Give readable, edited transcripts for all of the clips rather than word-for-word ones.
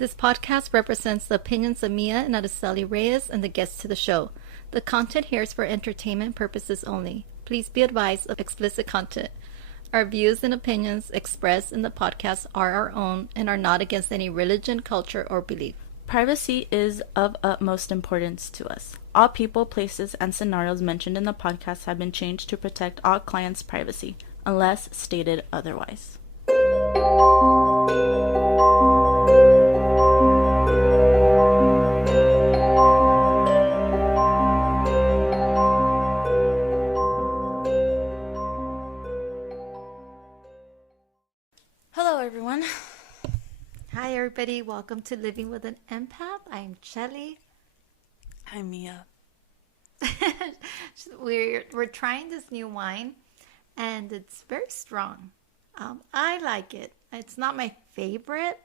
This podcast represents the opinions of Mia and Araceli Reyes and the guests to the show. The content here is for entertainment purposes only. Please be advised of explicit content. Our views and opinions expressed in the podcast are our own and are not against any religion, culture, or belief. Privacy is of utmost importance to us. All people, places, and scenarios mentioned in the podcast have been changed to protect all clients' privacy, unless stated otherwise. Hello, everyone. Hi, everybody. Welcome to Living with an Empath. I'm Shelly. I'm Mia. We're trying this new wine, and it's very strong. I like it. It's not my favorite,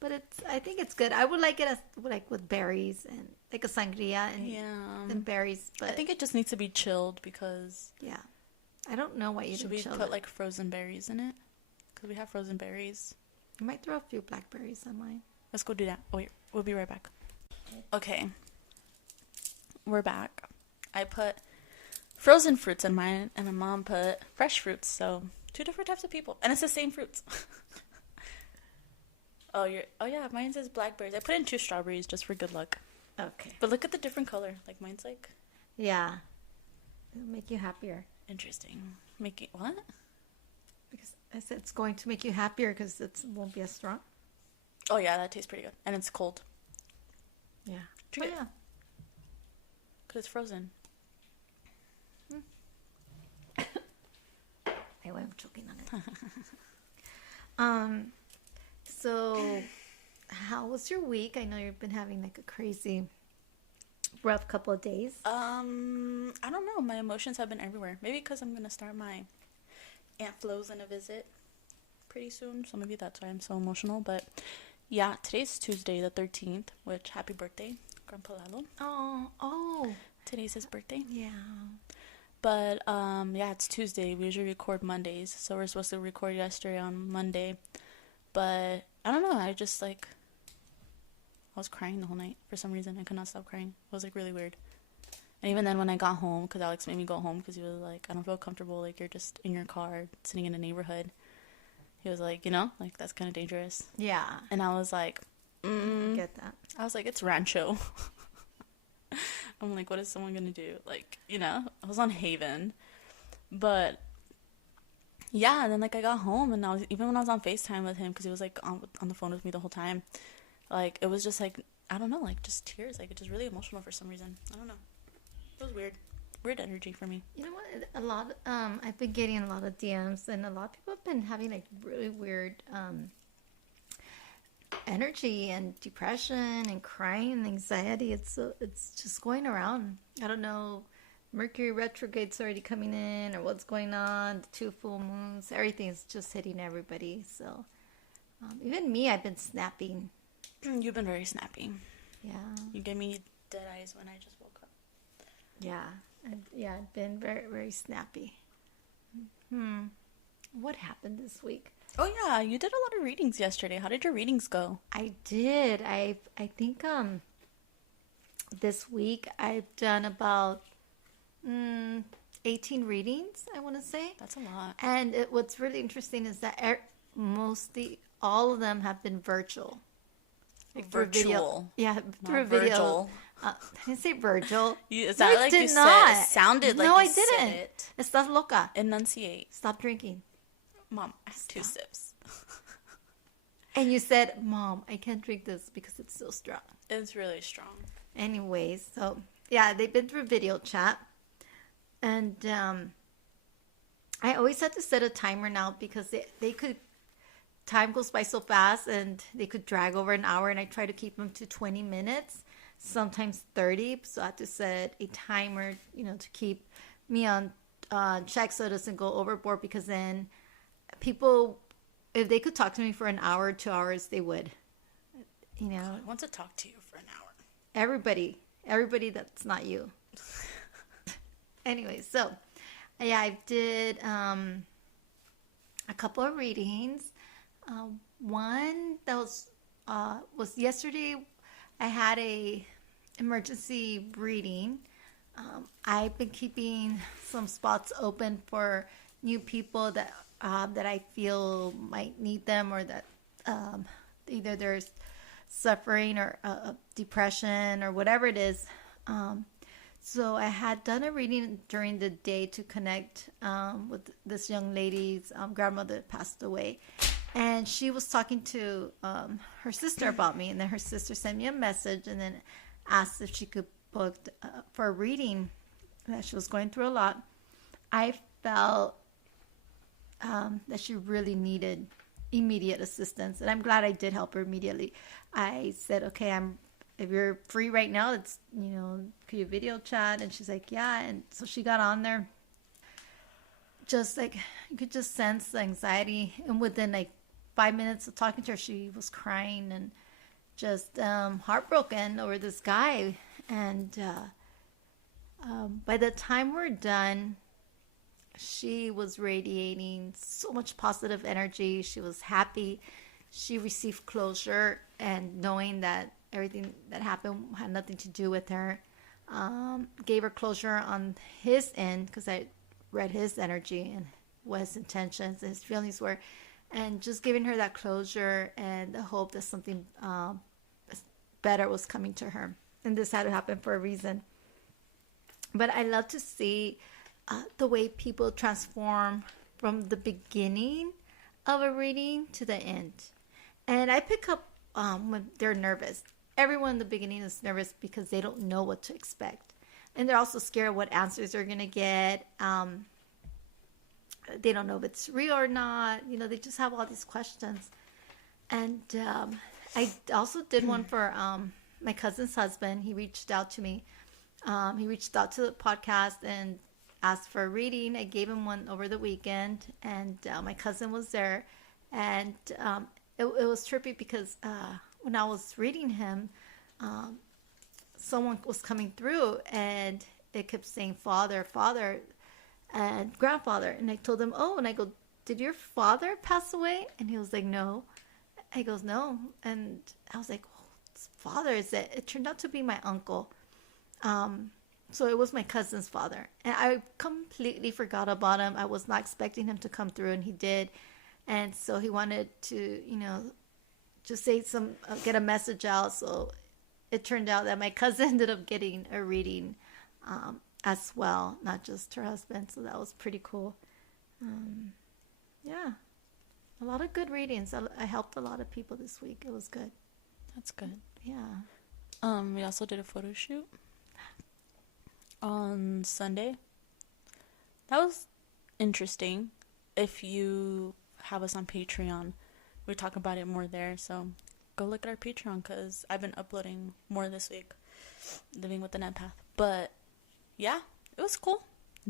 but I think it's good. I would like it as with berries and like a sangria and berries. But I think it just needs to be chilled because I don't know why you should didn't we chill put it. like frozen berries in it? Because we have frozen berries. I might throw a few blackberries on mine. Let's go do that. Oh, wait, we'll be right back. Okay, we're back. I put frozen fruits in mine, and my mom put fresh fruits. So 2 different types of people, and it's the same fruits. Oh yeah, mine says blackberries. I put in 2 strawberries just for good luck. Okay. But look at the different color. Like mine's like Yeah. It'll make you happier. interesting. Make it what? Because I said it's going to make you happier because it won't be as strong. Oh yeah, that tastes pretty good, and it's cold. Yeah. Drink it. Yeah. Cause it's frozen. Anyway, I'm choking on it. So how was your week? I know you've been having like a crazy rough couple of days. I don't know. My emotions have been everywhere. Maybe because I'm gonna start my Aunt Flo's on a visit pretty soon, so maybe that's why I'm so emotional. But yeah, today's Tuesday the 13th, which happy birthday, Grandpa Lalo. Oh. Today's his birthday. Yeah. But yeah, it's Tuesday. We usually record Mondays, so we're supposed to record yesterday on Monday. But I don't know. I just I was crying the whole night for some reason. I could not stop crying. It was like really weird. And even then, when I got home, because Alex made me go home because he was like, I don't feel comfortable. Like, you're just in your car, sitting in a neighborhood. He was like, that's kind of dangerous. Yeah. And I was like, I get that. I was like, it's Rancho. I'm like, what is someone going to do? Like, I was on Haven. But, yeah, and then, I got home, and even when I was on FaceTime with him, because he was, on the phone with me the whole time, it was just, I don't know, just tears. Just really emotional for some reason. I don't know. It was weird. Weird energy for me. You know what? I've been getting a lot of DMs, and a lot of people have been having really weird energy and depression and crying and anxiety. It's just going around. I don't know. Mercury retrograde's already coming in, or what's going on. The 2 full moons. Everything's just hitting everybody. So even me, I've been snapping. You've been very snappy. Yeah. You gave me dead eyes when I just woke up. Yeah. I've been very, very snappy. What happened this week? Oh yeah, you did a lot of readings yesterday. How did your readings go? I did. I think this week I've done about 18 readings, I want to say. That's a lot. And what's really interesting is that mostly all of them have been virtual. Through video. Yeah, through video. Virgil. I didn't say Virgil. Is that no, like did you not. said? It sounded like no, you I didn't. said it. Estás loca. Enunciate. Stop drinking. Mom, I have 2 sips. And you said, Mom, I can't drink this because it's so strong. It's really strong. Anyways, so yeah, they've been through video chat. And I always had to set a timer now because they could, time goes by so fast and they could drag over an hour, and I try to keep them to 20 minutes, sometimes 30. So I had to set a timer, to keep me on check so it doesn't go overboard, because then people, if they could talk to me for an hour, 2 hours, they would. I want to talk to you for an hour. Everybody that's not you. Anyway, so yeah, I did a couple of readings. One that was was yesterday. I had a emergency reading. I've been keeping some spots open for new people that I feel might need them, or that either there's suffering or depression or whatever it is. So I had done a reading during the day to connect with this young lady's grandmother that passed away. And she was talking to her sister about me. And then her sister sent me a message and then asked if she could book for a reading, that she was going through a lot. I felt that she really needed immediate assistance. And I'm glad I did help her immediately. I said, okay, if you're free right now, it's, could you video chat? And she's like, yeah. And so she got on there. Just like, you could just sense the anxiety. And within like 5 minutes of talking to her, she was crying and just heartbroken over this guy. And by the time we're done, she was radiating so much positive energy. She was happy. She received closure, and knowing that everything that happened had nothing to do with her, gave her closure on his end, because I read his energy and what his intentions and his feelings were, and just giving her that closure and the hope that something better was coming to her. And this had to happen for a reason. But I love to see the way people transform from the beginning of a reading to the end. And I pick up when they're nervous. Everyone in the beginning is nervous because they don't know what to expect. And they're also scared of what answers they're going to get. They don't know if it's real or not. They just have all these questions. And I also did one for my cousin's husband. He reached out to me. He reached out to the podcast and asked for a reading. I gave him one over the weekend, and my cousin was there. And it was trippy because when I was reading him, someone was coming through, and it kept saying father, father, and grandfather. And I told him, and I go, did your father pass away? And he was like, no. I goes, no. And I was like, father, is it? It turned out to be my uncle. So it was my cousin's father. And I completely forgot about him. I was not expecting him to come through, and he did. And so he wanted to, just say get a message out. So it turned out that my cousin ended up getting a reading as well, not just her husband. So that was pretty cool. Yeah, a lot of good readings. I helped a lot of people this week. It was good. That's good. Yeah. We also did a photo shoot on Sunday. That was interesting. If you have us on Patreon, we talk about it more there, so go look at our Patreon, because I've been uploading more this week, living with an empath. But yeah, it was cool.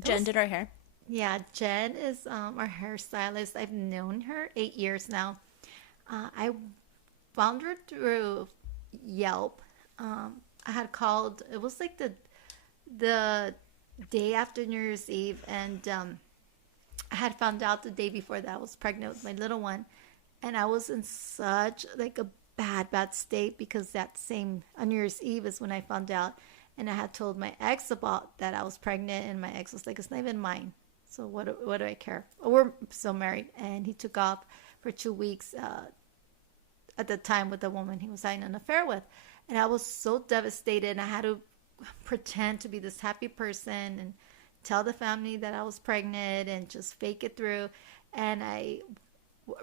Jen did our hair. Yeah, Jen is our hairstylist. I've known her 8 years now. I found her through Yelp. I had called, it was like the day after New Year's Eve, and I had found out the day before that I was pregnant with my little one, and I was in such like a bad state, because that same on New Year's Eve is when I found out, and I had told my ex about that I was pregnant, and my ex was like, it's not even mine, so what do I care? We're still married. And he took off for 2 weeks at the time with the woman he was having an affair with, and I was so devastated, and I had to pretend to be this happy person and tell the family that I was pregnant and just fake it through. And I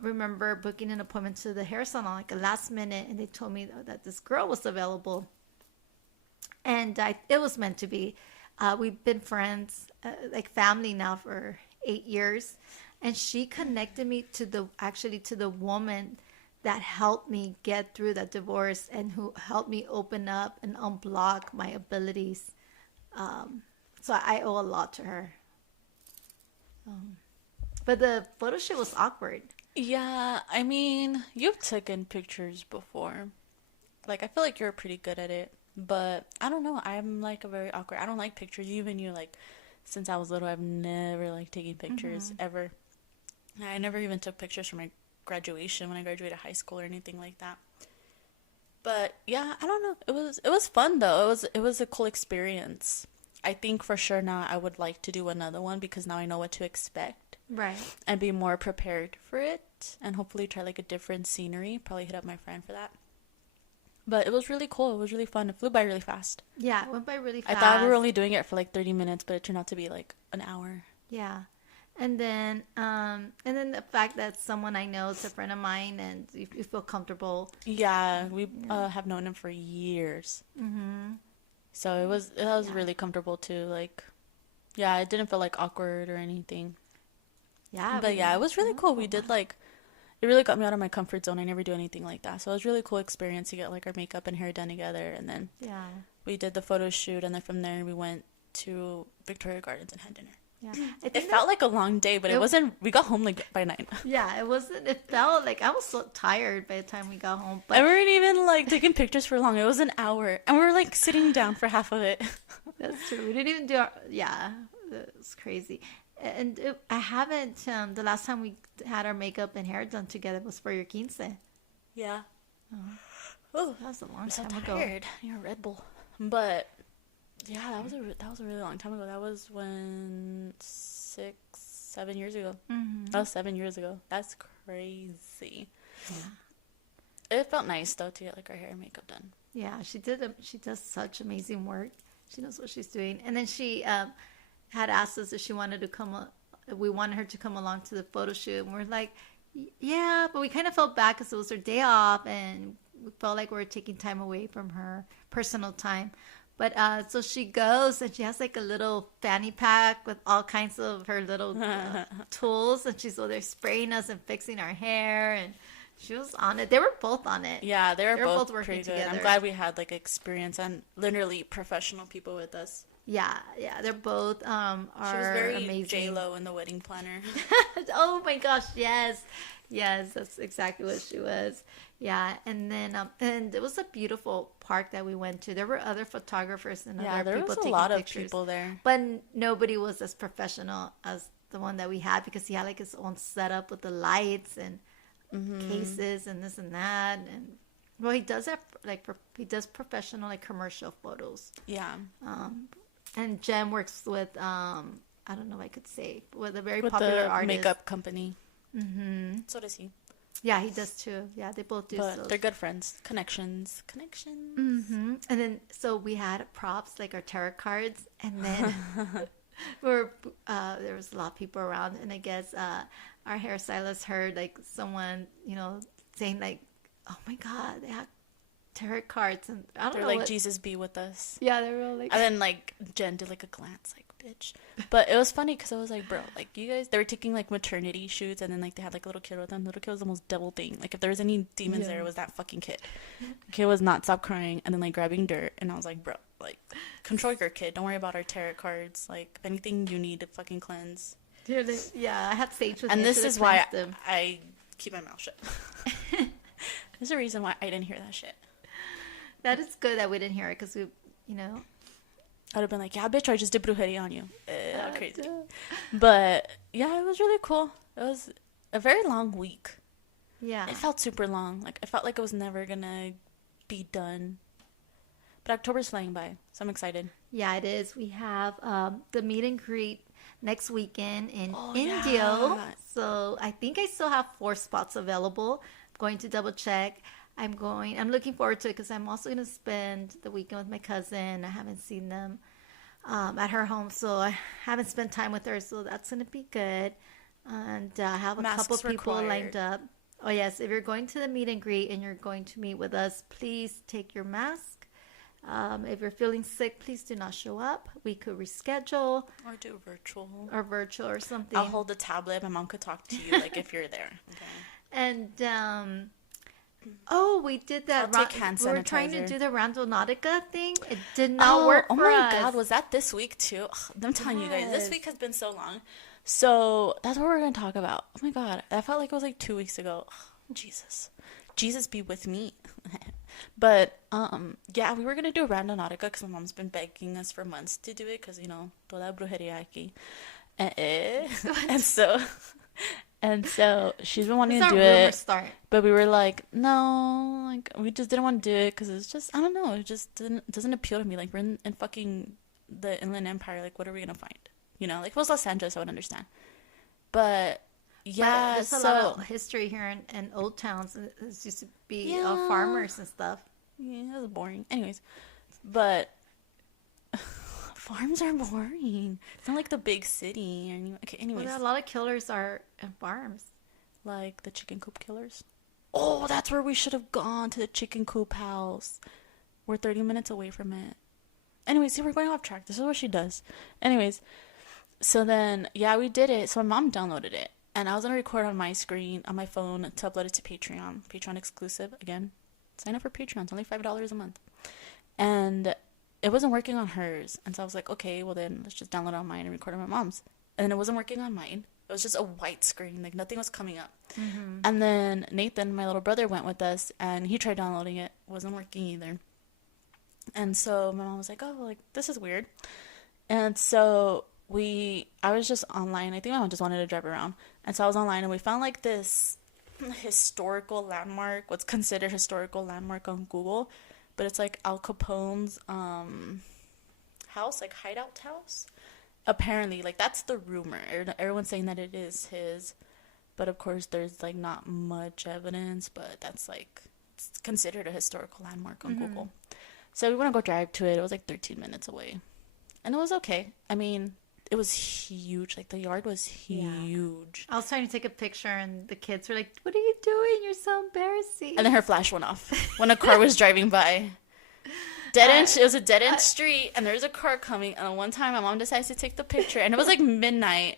remember booking an appointment to the hair salon like a last minute, and they told me that this girl was available, and it was meant to be. We've been friends, like family now, for 8 years, and she connected me to the woman that helped me get through that divorce, and who helped me open up and unblock my abilities. So I owe a lot to her. But the photo shoot was awkward. Yeah, I mean, you've taken pictures before. Like, I feel like you're pretty good at it. But I don't know. I'm like a very awkward. I don't like pictures. Even you, like, since I was little, I've never like taken pictures ever. I never even took pictures for my graduation when I graduated high school or anything like that. But yeah, I don't know. It was fun though. It was a cool experience. I think for sure now I would like to do another one because now I know what to expect Right. and be more prepared for it and hopefully try like a different scenery. Probably hit up my friend for that. But it was really cool. It was really fun. It flew by really fast. Yeah, it went by really I fast. thought we were only doing it for like 30 minutes, but it turned out to be like an hour. Yeah. And then the fact that someone I know is a friend of mine and you feel comfortable. Yeah, we have known him for years. Mm-hmm. So it was really comfortable too. Like, yeah, it didn't feel like awkward or anything. Yeah. But yeah, it was really cool. We did like, it really got me out of my comfort zone. I never do anything like that. So it was a really cool experience to get like our makeup and hair done together. And then Yeah. we did the photo shoot. And then from there we went to Victoria Gardens and had dinner. Yeah. It felt like a long day, but it wasn't. We got home like by 9. Yeah, it wasn't. It felt like I was so tired by the time we got home. But And we weren't even like taking pictures for long. It was an hour, and we were like sitting down for half of it. that's true. We didn't even do our. Yeah, it was crazy. And I haven't. The last time we had our makeup and hair done together was for your quince. Yeah. Oh, that was a long I'm so time ago. tired. You're a Red Bull, but yeah, that was a really long time ago. That was when 7 years ago. Mm-hmm. That was 7 years ago. That's crazy. Yeah. It felt nice though to get like our hair and makeup done. Yeah, she did. She does such amazing work. She knows what she's doing. And then she had asked us if she wanted to come. We wanted her to come along to the photo shoot, and we're like, yeah, but we kind of felt bad because it was her day off, and we felt like we were taking time away from her personal time. But so she goes, and she has like a little fanny pack with all kinds of her little tools, and she's over there spraying us and fixing our hair, and she was on it. They were both on it. Yeah, they were both working pretty good. together. I'm glad we had like experience and literally professional people with us. Yeah, they're both are She was very amazing. J-Lo in the wedding planner. Oh my gosh, yes, that's exactly what she was. Yeah, and then and it was a beautiful park that we went to. There were other photographers and Yeah, other there people was a taking lot of pictures, people there. but nobody was as professional as the one that we had because he had like his own setup with the lights and cases and this and that. And well, he does have he does professional like commercial photos. Yeah. And Jem works with I don't know if I could say, with a very With popular the artist. makeup company. Mm-hmm. So does he. Yeah, he does too. Yeah, they both do. But they're good friends. Connections. Mm-hmm. And then so we had props like our tarot cards, and then there was a lot of people around, and I guess our hairstylist heard like someone saying like, "Oh my God, they have tarot cards," and I don't They're know like, what... Jesus be with us. Yeah, they were all like. And then like Jen did like a glance like, bitch. But it was funny because I was like, bro, like you guys, they were taking like maternity shoots, and then like they had like a little kid with them. The little kid was almost double thing. Like if there was any demons there, it was that fucking kid. The kid was not stop crying and then like grabbing dirt, and I was like, bro, like control your kid. Don't worry about our tarot cards. Like if anything you need to fucking cleanse. Yeah, I have sage with And me. this is why them. I keep my mouth shut. There's a reason why I didn't hear that shit. That is good that we didn't hear it because we, I'd have been like, yeah, bitch, I just did brujeria on you. Crazy. But yeah, it was really cool. It was a very long week. Yeah. It felt super long. Like, I felt like it was never gonna be done. But October's flying by, so I'm excited. Yeah, it is. We have the meet and greet next weekend in Indio. Yeah. So I think I still have 4 spots available. I'm going to double check. I'm looking forward to it because I'm also going to spend the weekend with my cousin. I haven't seen them at her home, so I haven't spent time with her, so that's going to be good. And I have a couple people lined up. Oh, yes. If you're going to the meet and greet and you're going to meet with us, please take your mask. If you're feeling sick, please do not show up. We could reschedule. Or do virtual. Or something. I'll hold the tablet. My mom could talk to you, like, if you're there. Okay. And, we did that. I'll take hand we were trying sanitizer. to do the Randonautica thing. It did not work for us. Oh my God, was that this week too? Ugh, I'm telling you guys, this week has been so long. So that's what we're going to talk about. Oh my God, that felt like it was like 2 weeks ago. Ugh, Jesus be with me. But yeah, we were going to do a Randonautica because my mom's been begging us for months to do it because, toda brujeria aquí. And so And so she's been wanting This to is do our rumor it, start. but we were like, no, like we just didn't want to do it because it's just I don't know, it just doesn't appeal to me. Like we're in fucking the Inland Empire. Like what are we gonna find? You know, like if it was Los Angeles, I would understand. But But yeah, there's a lot so of history here in old towns. It used to be yeah, farmers and stuff. yeah, that was boring. Anyways, but farms are boring. It's not like the big city or anything. Okay, Well, there are anyways, a lot of killers are in farms. like the chicken coop killers. Oh, that's where we should have gone to the chicken coop house. We're 30 minutes away from it. Anyways, see, we're going off track. This is what she does. Anyways, so then, yeah, we did it. So my mom downloaded it. And I was going to record on my screen, on my phone, to upload it to Patreon. Patreon exclusive. Again, sign up for Patreon. It's only $5 a month. And it wasn't working on hers. And so I was like, okay, well then let's just download it on mine and record on my mom's. And then it wasn't working on mine. It was just a white screen. Like nothing was coming up. Mm-hmm. And then Nathan, my little brother, went with us. And he tried downloading it. It wasn't working either. And so my mom was like, oh, like, this is weird. And so I was just online. I think my mom just wanted to drive around. And so I was online and we found like this historical landmark, what's considered historical landmark on Google. But it's like Al Capone's house, like hideout house. Apparently, like that's the rumor. Everyone's saying that it is his. But of course, there's like not much evidence. But that's like, it's considered a historical landmark on Google. So we want to go drive to it. It was like 13 minutes away. And it was okay. I mean, it was huge. Like the yard was huge. I was trying to take a picture, and the kids were like, "What are you doing? You're so embarrassing." And then her flash went off when a car was driving by. Dead end. It was a dead end street, and there was a car coming. And one time, my mom decides to take the picture, and it was like midnight.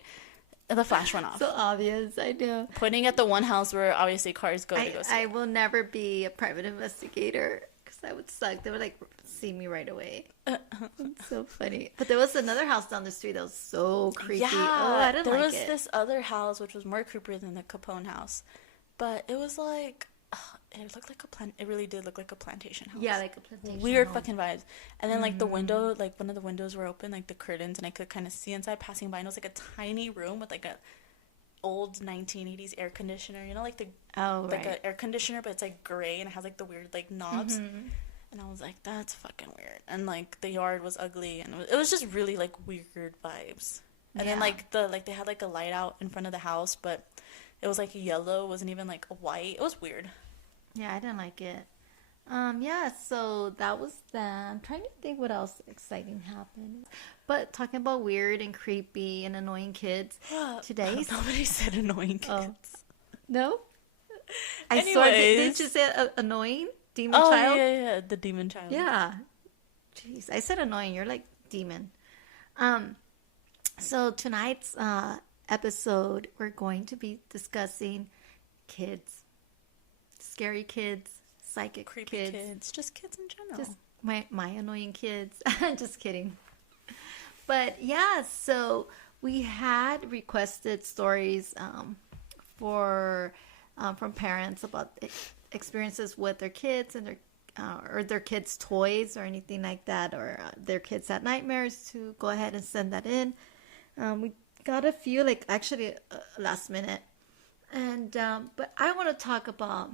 And the flash went off. So obvious, I know. Pointing at the one house where obviously cars go to go see. I will never be a private investigator because that would suck. They would like see me right away. It's so funny. But there was another house down the street that was so creepy. Yeah, oh, I didn't there like was it. this other house which was more creepier than the Capone house, but it was like it looked like a plant. It really did look like a plantation house. Yeah, like a plantation. Weird home. fucking vibes. And then like the window, like one of the windows were open, like the curtains, and I could kind of see inside passing by. And it was like a tiny room with like a old 1980s air conditioner. You know, like the like right. a air conditioner, but it's like gray and it has like the weird like knobs. And I was like, that's fucking weird. And like the yard was ugly, and it was just really like weird vibes. And then like they had like a light out in front of the house, but it was like yellow, it wasn't even like white. It was weird. Yeah, I didn't like it. Yeah, so that was that. I'm trying to think what else exciting happened. But talking about weird and creepy and annoying kids, today's... Nobody said annoying kids. Oh. No? I Anyways. saw did you say annoying? Demon Oh, child? yeah, the demon child. Yeah. Jeez, I said annoying. You're like demon. So tonight's episode, we're going to be discussing kids. Scary kids, psychic Creepy kids. Just kids in general. Just my annoying kids. Just kidding. But yeah, so we had requested stories from parents about experiences with their kids and their kids' toys or anything like that, or their kids had nightmares. To go ahead and send that in. We got a few, like actually last minute, and but I want to talk about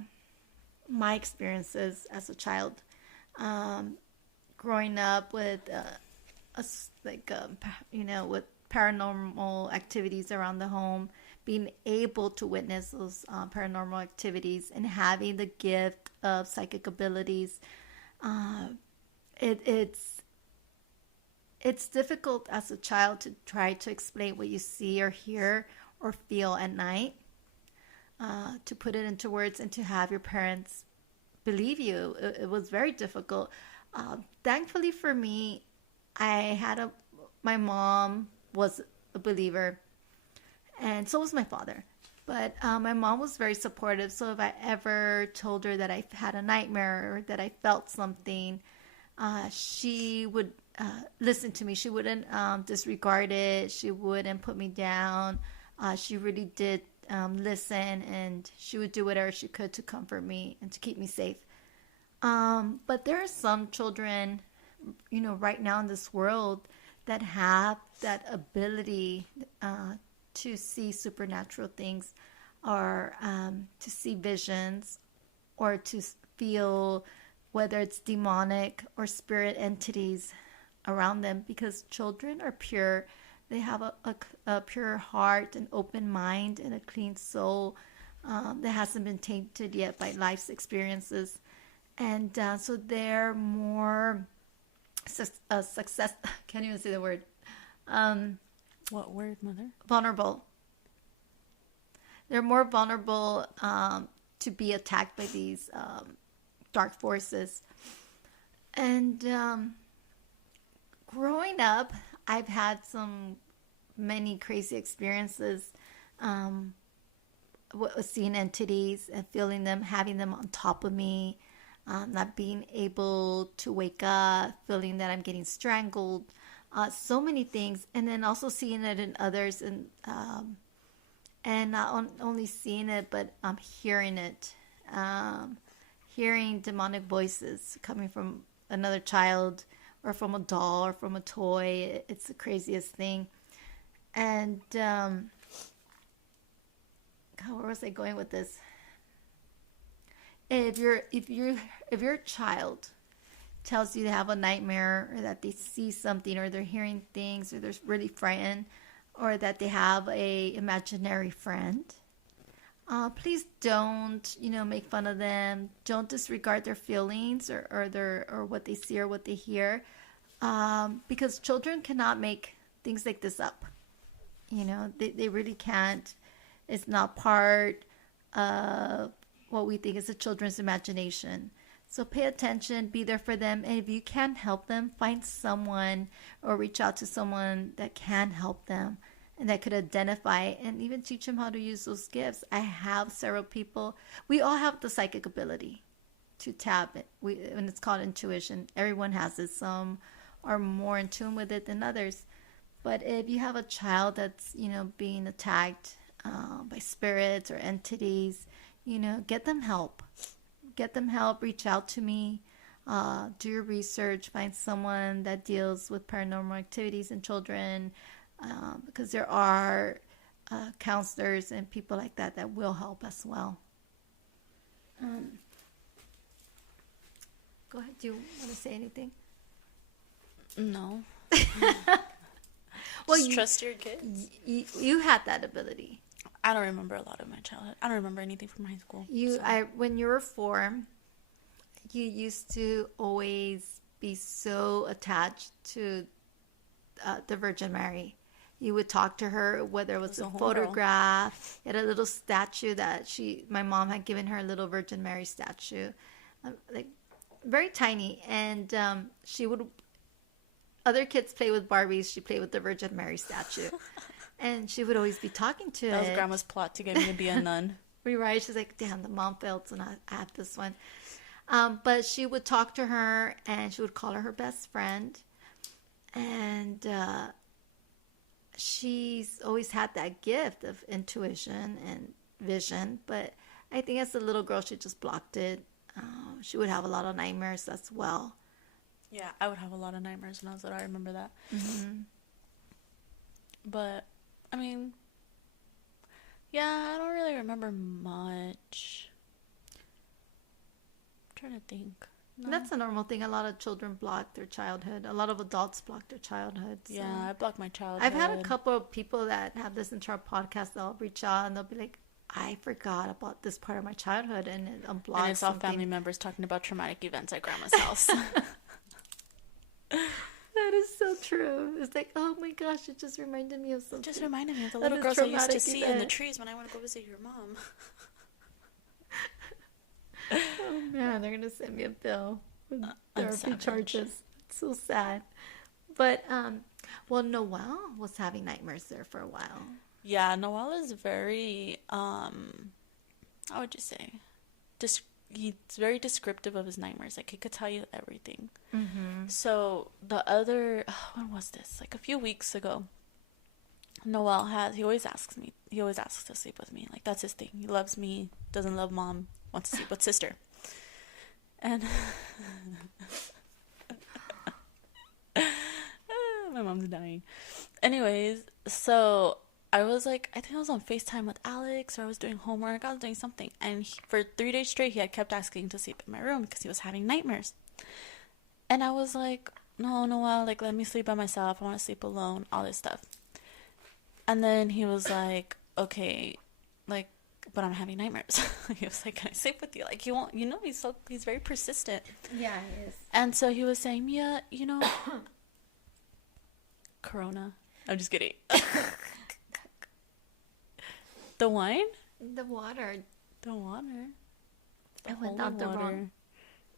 my experiences as a child, growing up with with paranormal activities around the home, being able to witness those paranormal activities and having the gift of psychic abilities. It's difficult as a child to try to explain what you see or hear or feel at night, to put it into words and to have your parents believe you. It was very difficult. Thankfully for me, my mom was a believer, and so was my father. But my mom was very supportive. So if I ever told her that I had a nightmare or that I felt something, she would listen to me. She wouldn't disregard it. She wouldn't put me down. She really did listen, and she would do whatever she could to comfort me and to keep me safe. But there are some children, right now in this world that have that ability to see supernatural things. or to see visions, or to feel whether it's demonic or spirit entities around them, because children are pure. They have a pure heart, an open mind, and a clean soul that hasn't been tainted yet by life's experiences. And so they're more success. Can't even say the word. What word, mother? Vulnerable. They're more vulnerable to be attacked by these dark forces. And growing up, I've had many crazy experiences with seeing entities and feeling them, having them on top of me, not being able to wake up, feeling that I'm getting strangled, so many things. And then also seeing it in others, and not only seeing it, but hearing it, hearing demonic voices coming from another child, or from a doll, or from a toy. It's the craziest thing. And God, where was I going with this? If your child tells you they have a nightmare, or that they see something, or they're hearing things, or they're really frightened, or that they have a imaginary friend, please don't, make fun of them. Don't disregard their feelings, or what they see or what they hear, because children cannot make things like this up. They really can't. It's not part of what we think is a children's imagination. So pay attention, be there for them, and if you can help them, find someone or reach out to someone that can help them and that could identify and even teach them how to use those gifts. I have several people. We all have the psychic ability to tap it, and it's called intuition. Everyone has it. Some are more in tune with it than others. But if you have a child that's, being attacked by spirits or entities, get them help. Get them help. Reach out to me. Do your research. Find someone that deals with paranormal activities in children, because there are counselors and people like that will help as well. Go ahead. Do you want to say anything? No. Well, Just trust your kids. You had that ability. I don't remember a lot of my childhood. I don't remember anything from high school. When you were 4, you used to always be so attached to the Virgin Mary. You would talk to her, whether it was a photograph. You had a little statue that my mom had given her, a little Virgin Mary statue, like very tiny. And other kids play with Barbies. She played with the Virgin Mary statue. And she would always be talking to it. That was Grandma's plot to get me to be a nun. Right? She's like, damn, the mom failed, so I have this one. But she would talk to her, and she would call her best friend. And she's always had that gift of intuition and vision. But I think as a little girl, she just blocked it. She would have a lot of nightmares as well. Yeah, I would have a lot of nightmares when I was little. I remember that. Mm-hmm. But, I mean, yeah, I don't really remember much. I'm trying to think. No. That's a normal thing. A lot of children block their childhood. A lot of adults block their childhood. So. Yeah, I blocked my childhood. I've had a couple of people that have listened to our podcast. They'll reach out and they'll be like, I forgot about this part of my childhood, and it unblocks. And it's all family members talking about traumatic events at Grandma's house. That is so true. It's like, oh my gosh, it just reminded me of something. It just reminded me of the little girls I used to see in the trees when I went to go visit your mom. Oh man, they're gonna send me a bill with therapy charges. It's so sad. But well, Noelle was having nightmares there for a while. Yeah, Noelle is very how would you say? He's very descriptive of his nightmares. Like, he could tell you everything. Mm-hmm. So when was this? Like a few weeks ago. Noelle he always asks to sleep with me. Like, that's his thing. He loves me, doesn't love mom, wants to sleep with sister. And my mom's dying. Anyways, so I was like, I think I was on FaceTime with Alex, or I was doing homework, I was doing something. And for 3 days straight, he had kept asking to sleep in my room because he was having nightmares. And I was like, no, Noel, like, let me sleep by myself. I want to sleep alone, all this stuff. And then he was like, okay, like, but I'm having nightmares. He was like, can I sleep with you? Like, he won't, he's very persistent. Yeah, he is. And so he was saying, Mia, Corona. I'm just kidding. The wine? The water. The water. It went down the wrong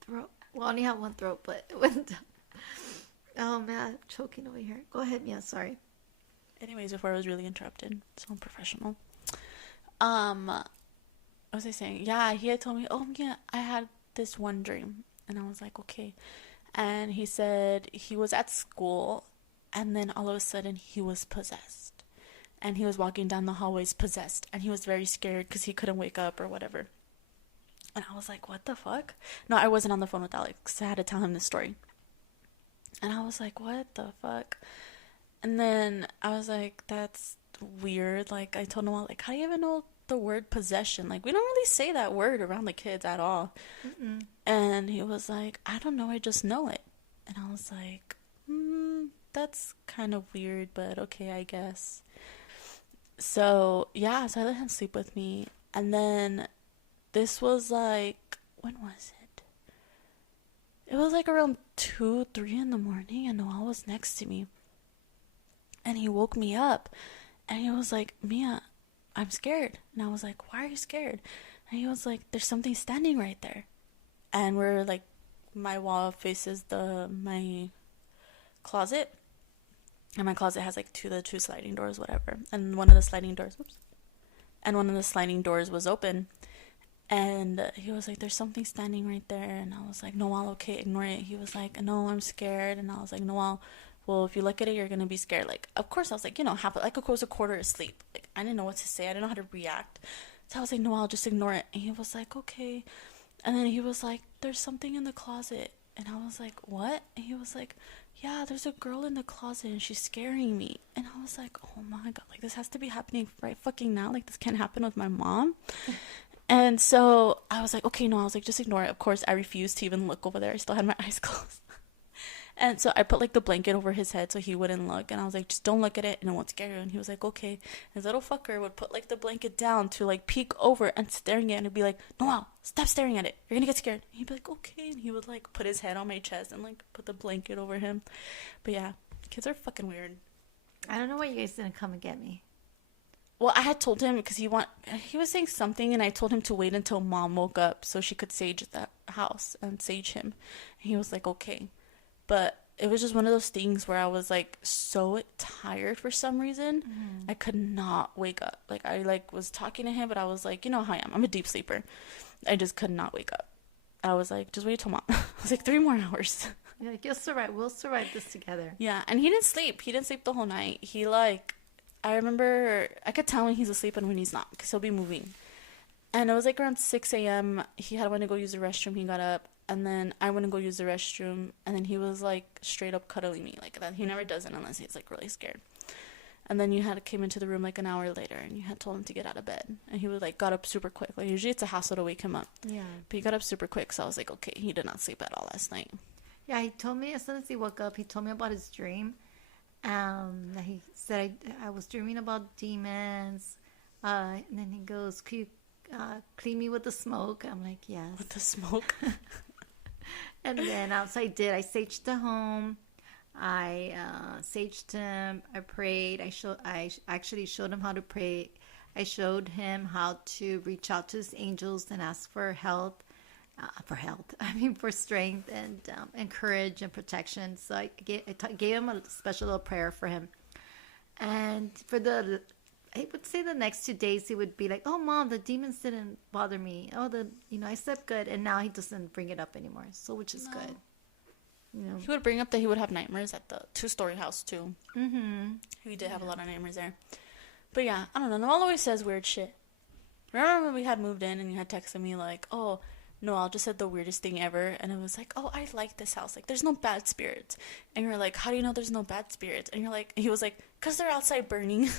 throat. Well, I only have one throat, but it went down. Oh, man, I'm choking over here. Go ahead, Mia, sorry. Anyways, before I was really interrupted, so unprofessional. What was I saying? Yeah, he had told me, oh, yeah, I had this one dream. And I was like, okay. And he said he was at school, and then all of a sudden he was possessed. And he was walking down the hallways possessed. And he was very scared because he couldn't wake up or whatever. And I was like, what the fuck? No, I wasn't on the phone with Alex. I had to tell him this story. And I was like, what the fuck? And then I was like, that's weird. Like, I told him, like, how do you even know the word possession? Like, we don't really say that word around the kids at all. Mm-mm. And he was like, I don't know, I just know it. And I was like, that's kind of weird, but okay, I guess. So, yeah, so I let him sleep with me. And then this was like, when was it? It was like around 2, 3 in the morning, and Noel was next to me. And he woke me up, and he was like, Mia, I'm scared. And I was like, why are you scared? And he was like, there's something standing right there. And we're like, my wall faces my closet. And my closet has like two sliding doors, whatever. And one of the sliding doors was open. And he was like, there's something standing right there. And I was like, Noel, okay, ignore it. He was like, no, I'm scared. And I was like, Noel, well, if you look at it, you're going to be scared. Like, of course, I was like, half, like, I was a quarter asleep. Like, I didn't know what to say. I didn't know how to react. So I was like, Noel, just ignore it. And he was like, okay. And then he was like, there's something in the closet. And I was like, what? And he was like, yeah, there's a girl in the closet and she's scaring me. And I was like, oh my God, like, this has to be happening right fucking now. Like, this can't happen with my mom. And so I was like, okay, no, I was like, just ignore it. Of course, I refused to even look over there. I still had my eyes closed. And so I put like the blanket over his head so he wouldn't look. And I was like, just don't look at it and it won't scare you. And he was like, okay. His little fucker would put like the blanket down to like peek over and staring at it and be like, Noel, stop staring at it. You're going to get scared. And he'd be like, okay. And he would like put his head on my chest and like put the blanket over him. But yeah, kids are fucking weird. I don't know why you guys didn't come and get me. Well, I had told him because he was saying something, and I told him to wait until Mom woke up so she could sage the house and sage him. And he was like, okay. But it was just one of those things where I was like so tired for some reason. I could not wake up. Like, I like was talking to him, but I was like, you know how I am. I'm a deep sleeper. I just could not wake up. I was like, just wait till Mom. I was like, 3 more hours. You're like, you'll survive. We'll survive this together. Yeah, and he didn't sleep. He didn't sleep the whole night. He like, I remember I could tell when he's asleep and when he's not because he'll be moving. And it was like around 6 a.m. He had went to go use the restroom. He got up. And then I went to go use the restroom. And then he was like straight up cuddling me like that. He never does it unless he's like really scared. And then you came into the room like an hour later. And you had told him to get out of bed. And he was like got up super quick. Like usually it's a hassle to wake him up. Yeah. But he got up super quick. So I was like, okay, he did not sleep at all last night. Yeah, he told me as soon as he woke up, he told me about his dream. He said I was dreaming about demons. And then he goes, "Could you clean me with the smoke?" I'm like, yes. With the smoke? And then I did. I saged the home. I saged him. I prayed. I actually showed him how to pray. I showed him how to reach out to his angels and ask for help. For strength and courage and protection. So I gave him a special little prayer for him. And I would say the next 2 days he would be like, "Oh, Mom, the demons didn't bother me. Oh, I slept good." And now he doesn't bring it up anymore. So which is good. He would bring up that he would have nightmares at the 2-story house too. Mm-hmm. He did have a lot of nightmares there. But yeah, I don't know. Noel always says weird shit. Remember when we had moved in and you had texted me like, "Oh, Noel just said the weirdest thing ever," and it was like, "Oh, I like this house. Like, there's no bad spirits." And you're like, "How do you know there's no bad spirits?" And you're like, he was like, "'Cause they're outside burning."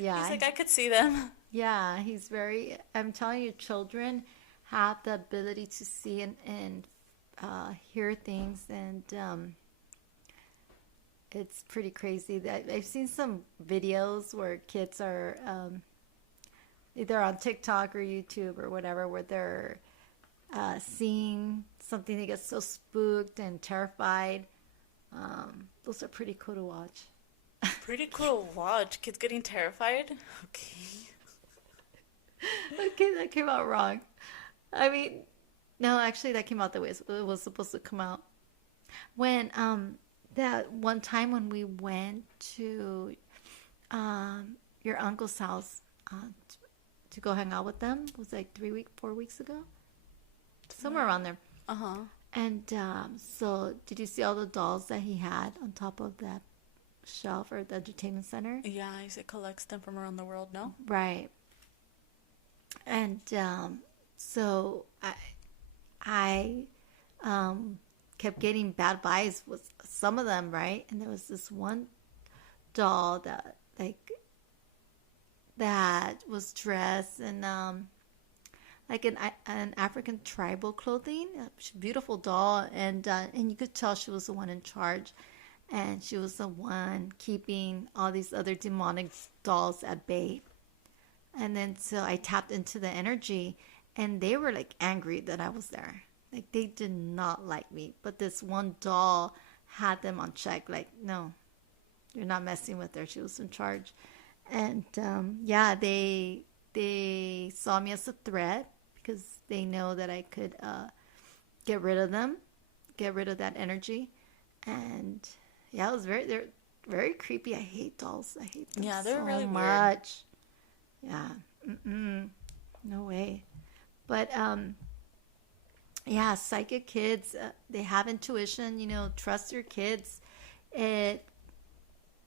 Yeah. He's like, I could see them. Yeah, he's very, I'm telling you, children have the ability to see and hear things, and it's pretty crazy. That I've seen some videos where kids are either on TikTok or YouTube or whatever, where they're seeing something, they get so spooked and terrified. Those are pretty cool to watch. Pretty cool to watch. Kids getting terrified. Okay. Okay, that came out wrong. I mean, no, actually, that came out the way it was supposed to come out. When that one time when we went to your uncle's house to go hang out with them, it was like 4 weeks ago, somewhere around there. Uh-huh. And so, did you see all the dolls that he had on top of that shelf or the entertainment center? Yeah, he collects them from around the world, no? Right. And so I kept getting bad vibes with some of them, right? And there was this one doll that was dressed in like an African tribal clothing, a beautiful doll, and you could tell she was the one in charge, and she was the one keeping all these other demonic dolls at bay. And then so I tapped into the energy, and they were like angry that I was there. Like they did not like me. But this one doll had them on check. Like, no, you're not messing with her. She was in charge. And yeah, they saw me as a threat because they know that I could get rid of them, get rid of that energy. And yeah, they're very creepy. I hate dolls. I hate them yeah, they're so really much. Yeah. No way. But yeah, psychic kids, they have intuition, trust your kids.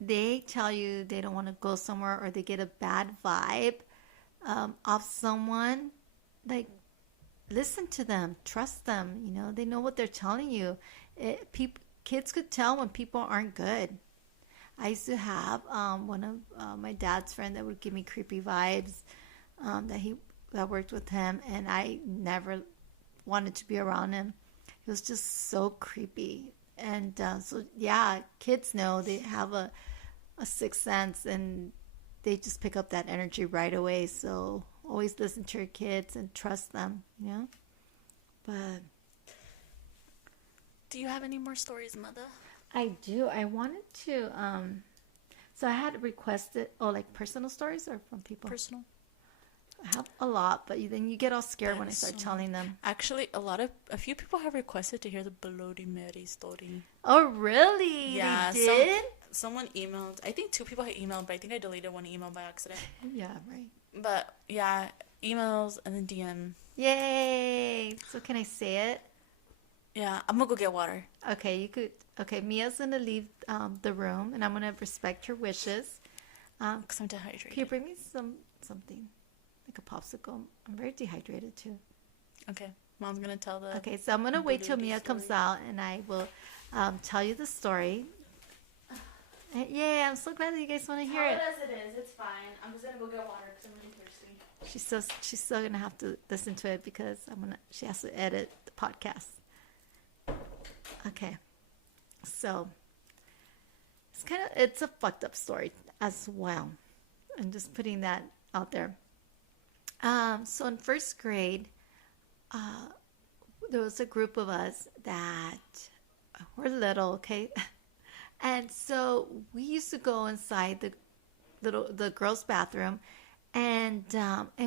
They tell you they don't want to go somewhere, or they get a bad vibe off someone. Like, listen to them, trust them. They know what they're telling you. Kids could tell when people aren't good. I used to have one of my dad's friend that would give me creepy vibes, that worked with him, and I never wanted to be around him. It was just so creepy. And so yeah, kids know, they have a sixth sense, and they just pick up that energy right away. So always listen to your kids and trust them. But do you have any more stories, Mother? I do. I wanted to, so I had requested, like personal stories or from people? Personal. I have a lot, but then you get all scared when I start telling them. Actually, a few people have requested to hear the Bloody Mary story. Oh, really? Yeah. They did? Someone emailed. I think 2 people had emailed, but I think I deleted one email by accident. Yeah, right. But yeah, emails and then DM. Yay! So can I say it? Yeah, I'm gonna go get water. Okay, you could. Okay, Mia's gonna leave the room, and I'm gonna respect her wishes. Because I'm dehydrated. Can you bring me something, like a popsicle? I'm very dehydrated too. Okay, Mom's gonna tell the. Okay, so I'm gonna wait till Mia comes out, and I will tell you the story. Yeah, I'm so glad that you guys want to hear it. As it is, it's fine. I'm just gonna go get water because I'm really thirsty. She's still gonna have to listen to it because she has to edit the podcast. Okay, so it's a fucked up story as well. I'm just putting that out there. So in first grade, there was a group of us that were little, okay, and so we used to go inside the girls' bathroom, and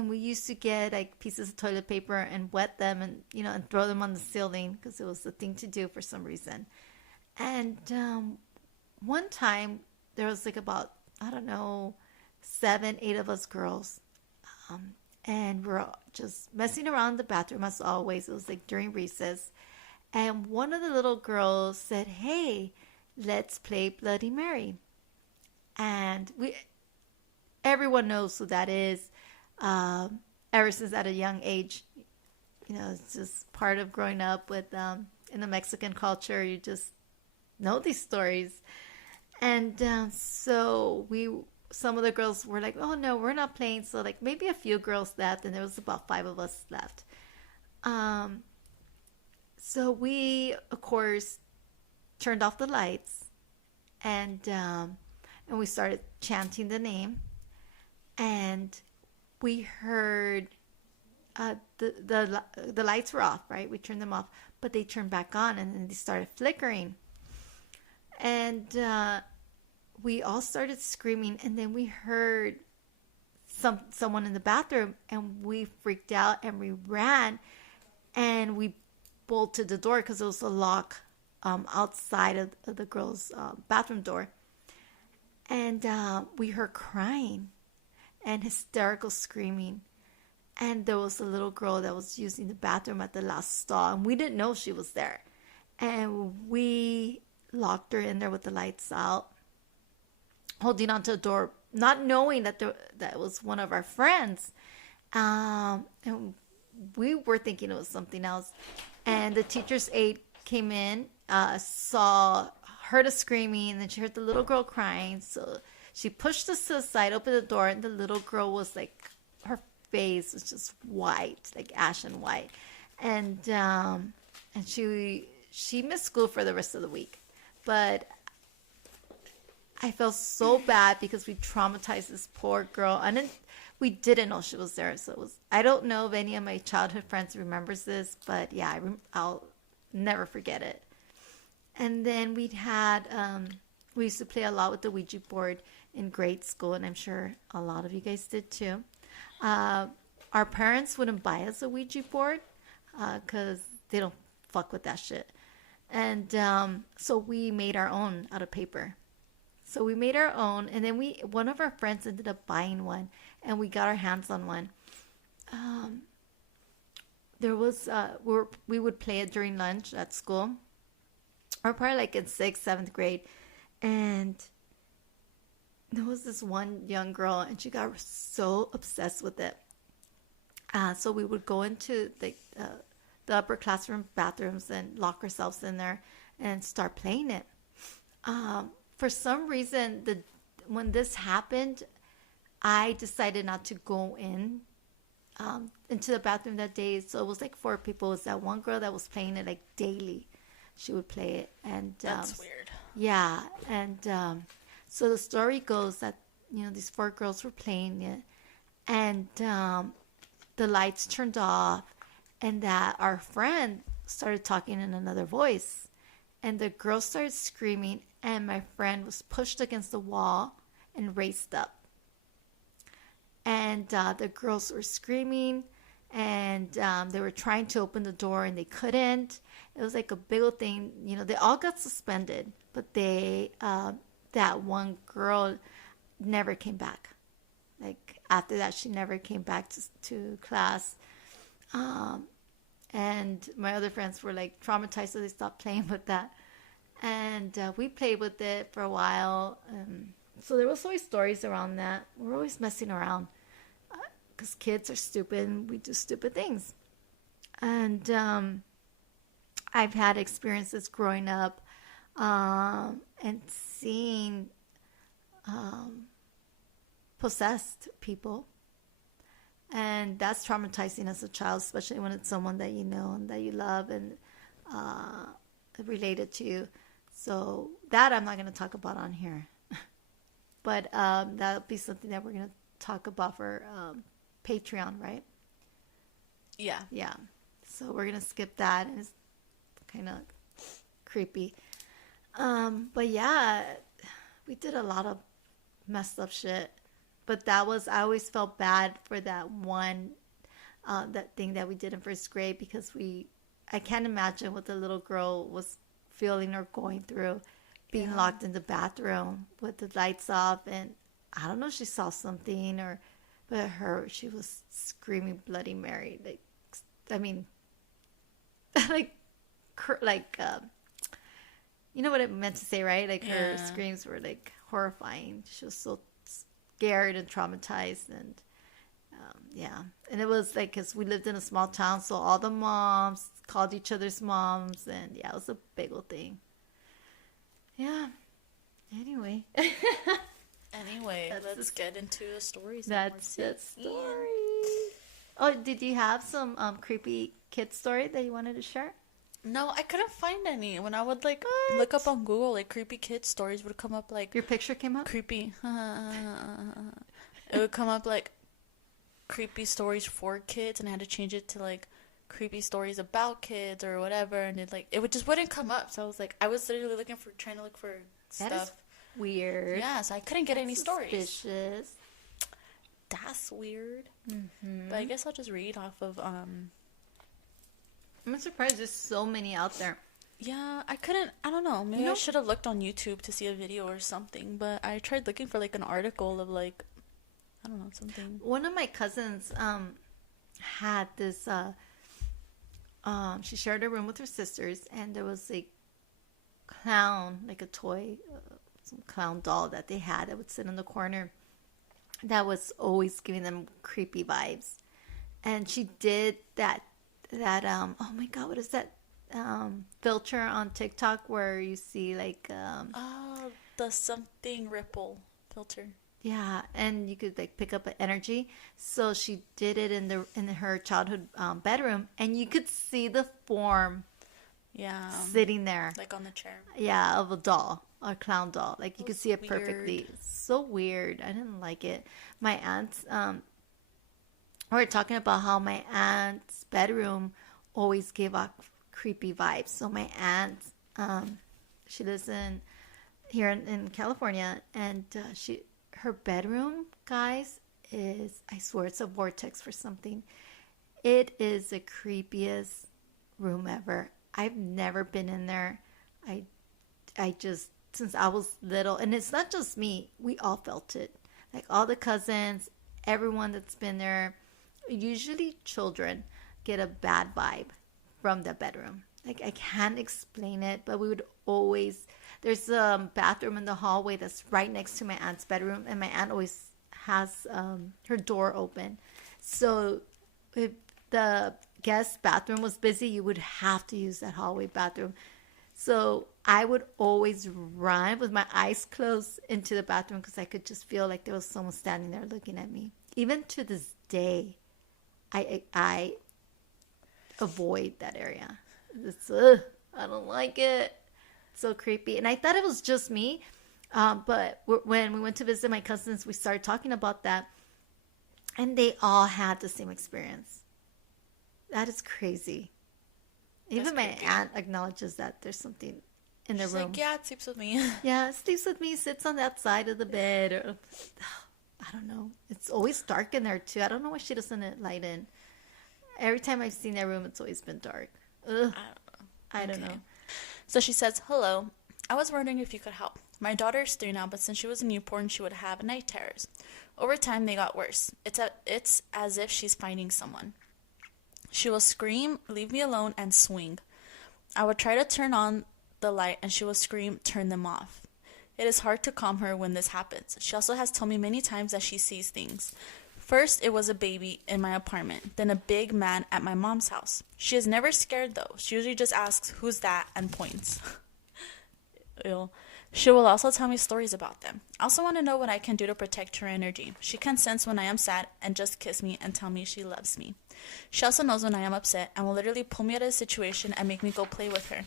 we used to get like pieces of toilet paper and wet them, and and throw them on the ceiling because it was the thing to do for some reason. And one time there was like about, I don't know, 7, 8 of us girls, and we're just messing around in the bathroom as always. It was like during recess, and one of the little girls said, "Hey, let's play Bloody Mary." And everyone knows who that is. Ever since at a young age, it's just part of growing up with in the Mexican culture. You just know these stories. And so we some of the girls were like, oh no, we're not playing. So like maybe a few girls left, and there was about 5 of us left. Um, so we, of course, turned off the lights, and we started chanting the name, and we heard the lights were off, right? We turned them off, but they turned back on, and then they started flickering, and we all started screaming, and then we heard someone in the bathroom, and we freaked out, and we ran, and we bolted the door because it was a lock outside of the girls' bathroom door, and we heard crying and hysterical screaming. And there was a little girl that was using the bathroom at the last stall, and we didn't know she was there. And we locked her in there with the lights out, holding onto the door, not knowing that that was one of our friends. And we were thinking it was something else. And the teacher's aide came in, heard us screaming, and then she heard the little girl crying. So she pushed us to the side, opened the door, and the little girl was like, her face was just white, like ashen white, and she missed school for the rest of the week. But I felt so bad because we traumatized this poor girl, and we didn't know she was there. So it was, I don't know if any of my childhood friends remembers this, but yeah, I'll never forget it. And then we used to play a lot with the Ouija board in grade school, and I'm sure a lot of you guys did too. Our parents wouldn't buy us a Ouija board because they don't fuck with that shit. And so we made our own out of paper. So we made our own, and then one of our friends ended up buying one, and we got our hands on one. There was we would play it during lunch at school, or probably like in 6th, 7th grade, and there was this one young girl, and she got so obsessed with it. So we would go into the upper classroom bathrooms and lock ourselves in there and start playing it. For some reason, when this happened, I decided not to go into the bathroom that day. So it was like 4 people. It was that one girl that was playing it like daily. She would play it, and that's weird. Yeah, and so the story goes that these 4 girls were playing it, and the lights turned off, and that our friend started talking in another voice, and the girl started screaming, and my friend was pushed against the wall and raised up, and the girls were screaming, and they were trying to open the door, and they couldn't. It was like a big old thing. They all got suspended, but that one girl never came back. Like after that, she never came back to class. And my other friends were like traumatized, so they stopped playing with that. And we played with it for a while. So there was always stories around that. We're always messing around because kids are stupid and we do stupid things. And I've had experiences growing up and seeing possessed people, and that's traumatizing as a child, especially when it's someone that you know and that you love and related to you. So that I'm not going to talk about on here, but that'll be something that we're going to talk about for Patreon, right? Yeah, so we're going to skip that, and it's kind of creepy. But yeah, we did a lot of messed up shit. But I always felt bad for that one, that thing that we did in 1st grade, because I can't imagine what the little girl was feeling or going through, being locked in the bathroom with the lights off. And I don't know if she saw something but she was screaming Bloody Mary. Like, I mean, you know what it meant to say, right? Like her screams were like horrifying. She was so scared and traumatized, and and it was like, because we lived in a small town, so all the moms called each other's moms, and it was a big old thing. Anyway. Anyway, let's get into the stories. That's the story. Oh, did you have some creepy kid story that you wanted to share? No, I couldn't find any. When I would like look up on Google, like creepy kid stories would come up like your picture came up. Creepy. It would come up like creepy stories for kids, and I had to change it to like creepy stories about kids or whatever, and it wouldn't come up. So I was literally trying to look for stuff. That is weird. Yeah, so I couldn't get any stories. Suspicious. That's weird. Mm-hmm. But I guess I'll just read off of I'm surprised there's so many out there. Yeah, I don't know. Maybe I should have looked on YouTube to see a video or something, but I tried looking for like an article of like, I don't know, something. One of my cousins had this, she shared a room with her sisters, and there was a clown, like a toy, some clown doll that they had that would sit in the corner that was always giving them creepy vibes. And she did that oh my god, what is that filter on TikTok where you see like the something ripple filter. Yeah, and you could like pick up an energy. So she did it in her childhood bedroom, and you could see the form sitting there like on the chair. Yeah, of a doll, a clown doll. Like you could see it perfectly. So weird. I didn't like it. My aunt's we were talking about how my aunt's bedroom always gave off creepy vibes. So my aunt, she lives here in California, and her bedroom, guys, is, I swear it's a vortex for something. It is the creepiest room ever. I've never been in there. I just, since I was little, and it's not just me, we all felt it. Like all the cousins, everyone that's been there. Usually children get a bad vibe from the bedroom. Like I can't explain it, but we would always, there's a bathroom in the hallway that's right next to my aunt's bedroom, and my aunt always has her door open. So if the guest bathroom was busy, you would have to use that hallway bathroom. So I would always run with my eyes closed into the bathroom because I could just feel like there was someone standing there looking at me. Even to this day, I avoid that area. It's, I don't like it. It's so creepy. And I thought it was just me. But when we went to visit my cousins, we started talking about that. And they all had the same experience. That is crazy. Even my aunt acknowledges that there's something in the room. Like, yeah, it sleeps with me. Yeah, it sleeps with me, sits on that side of the bed. Or, I don't know. It's always dark in there, too. I don't know why she doesn't light in. Every time I've seen that room, it's always been dark. Ugh. I don't know. So she says, hello. I was wondering if you could help. My daughter is 3 now, but since she was a newborn, she would have night terrors. Over time, they got worse. It's as if she's finding someone. She will scream, leave me alone, and swing. I would try to turn on the light, and she will scream, turn them off. It is hard to calm her when this happens. She also has told me many times that she sees things. First, it was a baby in my apartment, then a big man at my mom's house. She is never scared, though. She usually just asks, who's that, and points. Ew. She will also tell me stories about them. I also want to know what I can do to protect her energy. She can sense when I am sad and just kiss me and tell me she loves me. She also knows when I am upset and will literally pull me out of the situation and make me go play with her.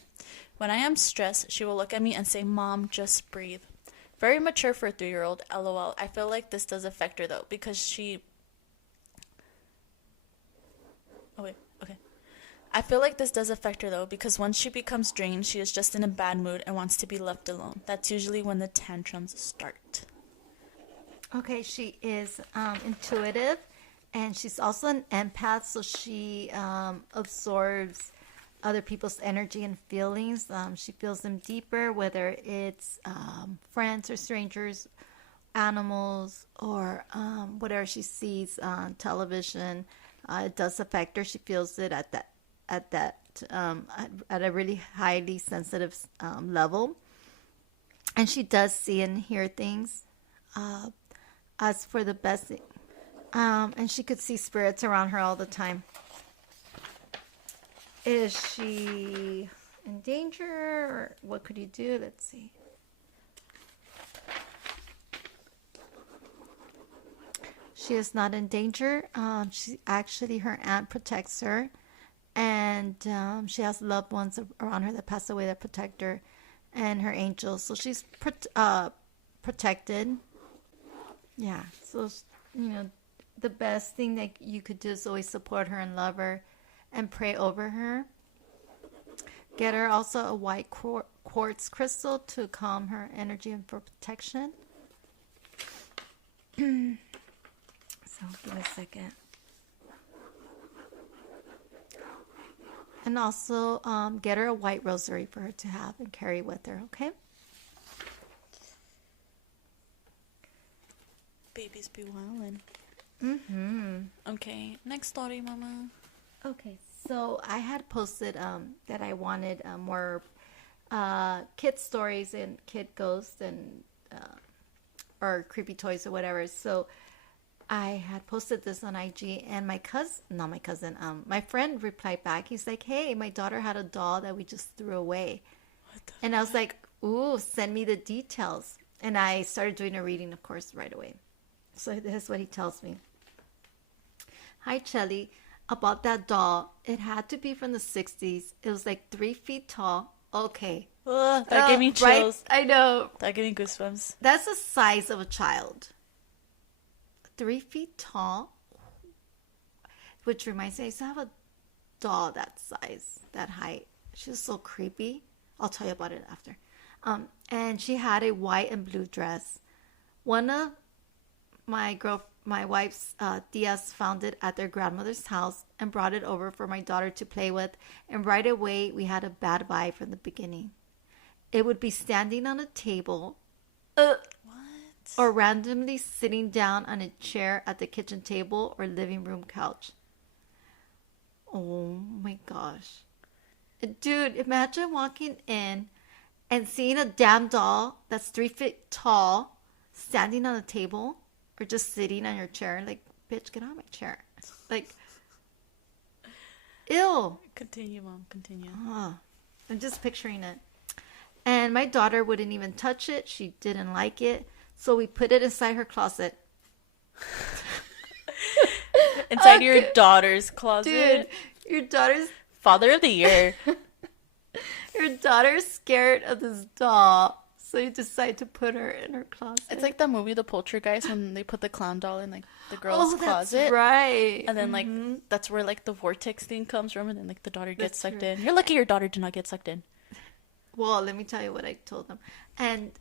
When I am stressed, she will look at me and say, Mom, just breathe. Very mature for a 3-year-old, LOL. I feel like this does affect her, though, because she... Oh, wait, okay. I feel like this does affect her, though, because once she becomes drained, she is just in a bad mood and wants to be left alone. That's usually when the tantrums start. Okay, she is intuitive, and she's also an empath, so she absorbs other people's energy and feelings. She feels them deeper, whether it's friends or strangers, animals, or whatever she sees on television. It does affect her. She feels it at a really highly sensitive level, and she does see and hear things. As for the best, and she could see spirits around her all the time. Is she in danger, or what could you do? Let's see. She is not in danger. She actually, her aunt protects her, and she has loved ones around her that passed away that protect her, and her angels. So she's protected. Yeah. So the best thing that you could do is always support her and love her, and pray over her. Get her also a white quartz crystal to calm her energy and for protection. So give me a second. And also get her a white rosary for her to have and carry with her, okay? Babies be wildin'. Mm-hmm. Okay, next story, Mama. Okay, so I had posted that I wanted more kid stories and kid ghosts and or creepy toys or whatever. So I had posted this on IG, and my friend replied back. He's like, "Hey, my daughter had a doll that we just threw away," and I was like, "Ooh, send me the details." And I started doing a reading, of course, right away. So this is what he tells me. Hi, Chelly. About that doll, it had to be from the 60s. It was like 3 feet tall. Okay. Ugh, that gave me chills. Right? I know. That gave me goosebumps. That's the size of a child. 3 feet tall. Which reminds me, I used to have a doll that size, that height. She was so creepy. I'll tell you about it after. And she had a white and blue dress. One of my wife's tias found it at their grandmother's house and brought it over for my daughter to play with. And right away, we had a bad vibe from the beginning. It would be standing on a table. What? Or randomly sitting down on a chair at the kitchen table or living room couch. Oh my gosh. Dude, imagine walking in and seeing a damn doll that's 3 feet tall standing on a table or just sitting on your chair. Like, bitch, get on my chair. Like, ew. Continue, Mom. Continue. I'm just picturing it. And my daughter wouldn't even touch it. She didn't like it. So we put it inside her closet. Inside your daughter's closet? Dude, your daughter's... Father of the year. Your daughter's scared of this doll. So you decide to put her in her closet. It's like that movie, The Poltergeist, when they put the clown doll in, like, the girl's closet. That's right. And then, like, that's where, like, the vortex thing comes from, and then, like, the daughter gets sucked in. You're lucky your daughter did not get sucked in. Well, let me tell you what I told them. And,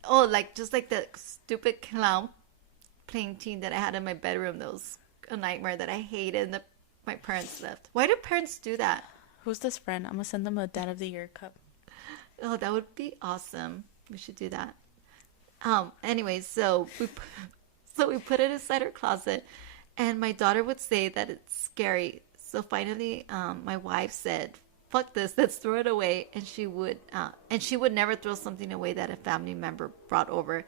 just like the stupid clown painting that I had in my bedroom. That was a nightmare that I hated and that my parents left. Why do parents do that? Who's this friend? I'm going to send them a Dad of the Year cup. Oh, that would be awesome. We should do that. Anyways, so we put it inside her closet. And my daughter would say that it's scary. So finally, my wife said, fuck this, let's throw it away. And she would never throw something away that a family member brought over.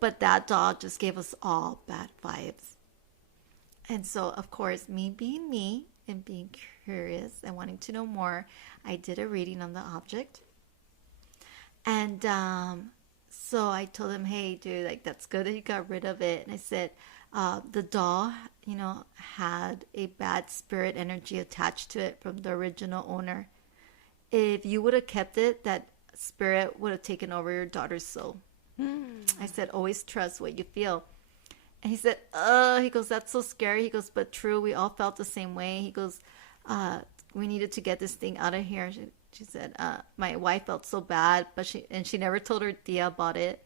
But that dog just gave us all bad vibes. And so, of course, me being me and being curious and wanting to know more, I did a reading on the object. And so I told him, hey, dude, like, that's good that you got rid of it. And I said, the doll, had a bad spirit energy attached to it from the original owner. If you would have kept it, that spirit would have taken over your daughter's soul. I said, always trust what you feel. And he said, he goes, that's so scary. He goes, but true, we all felt the same way. He goes, we needed to get this thing out of here. She said, my wife felt so bad, but she never told her tia about it.